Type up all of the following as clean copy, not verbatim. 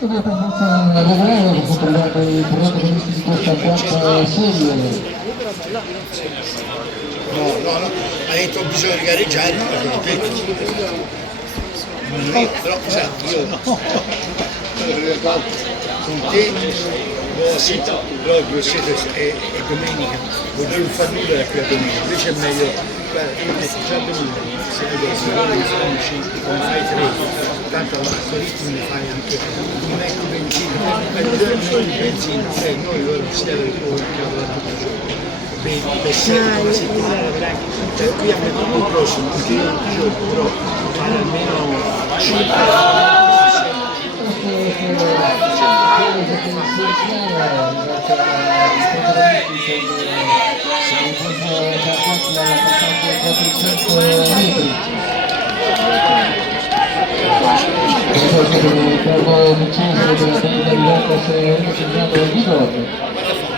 Una presenza regolare che ha trovato i protagonisti di questa quarta serie. No, ha detto bisogna gareggiare, però esatto, io con te sì, proprio siete è domenica, voglio non far nulla la prima domenica, invece è meglio, guarda, io ho detto già domenica, se vedo sono 5, come fai 3, tanto a questo ritmo mi fai anche, mi metti benzina, di benzina, noi loro si deve ricorrere tutto il giorno. Per 7 la settimana, qui a metà il prossimo, perché io non ti gioco, però fare almeno 5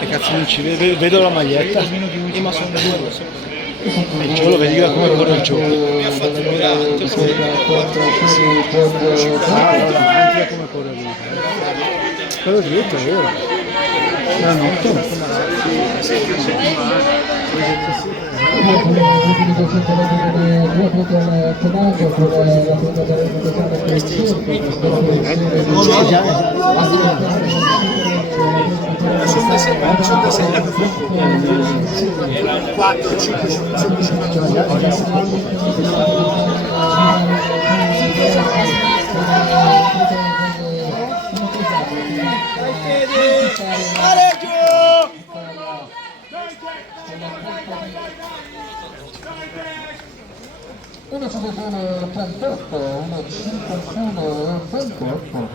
E cazzo non ci vedo la maglietta, ma sono due. Il giorno vedi come corre il gioco. mi ha fatto davanti Davanti a come corre lui. Quello dietro è vero. La notte. erano 4, 5, 1 su 88, 1 51, 28.